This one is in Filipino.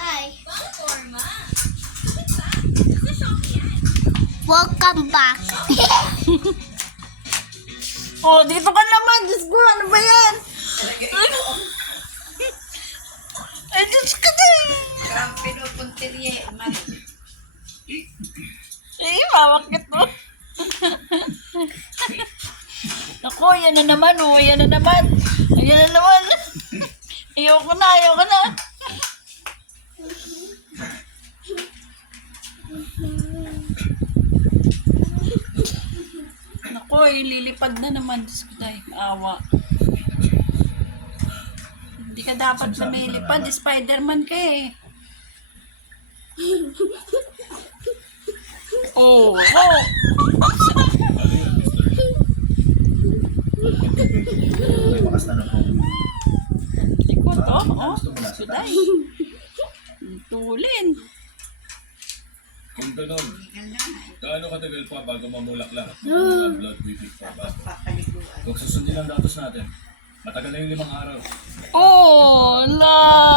Hi. Welcome back. Oh, dito ka naman. Diyos ko, ano ba yan? Ay, Diyos ka din. Parang pinupuntirye. Ay, mawakit mo. Naku, yan na naman. Oh, yan na naman. Ayan na naman. Ayoko na, ayoko na. Naku, ililipad na naman. Diyos ko tayo, awa. Hindi ka dapat lumilipad. Spider-Man ka eh. Oh, oh. May bakas na po. Ikot, oh. Oh, Gusto mo na sa suday. Tulin. Kung ganun, gaano katagal pa bago mamulaklak ang blood bibig pa ba? Papaliguan. Kung susundin ang datos natin, matagal na yung 5 araw. Oh, la.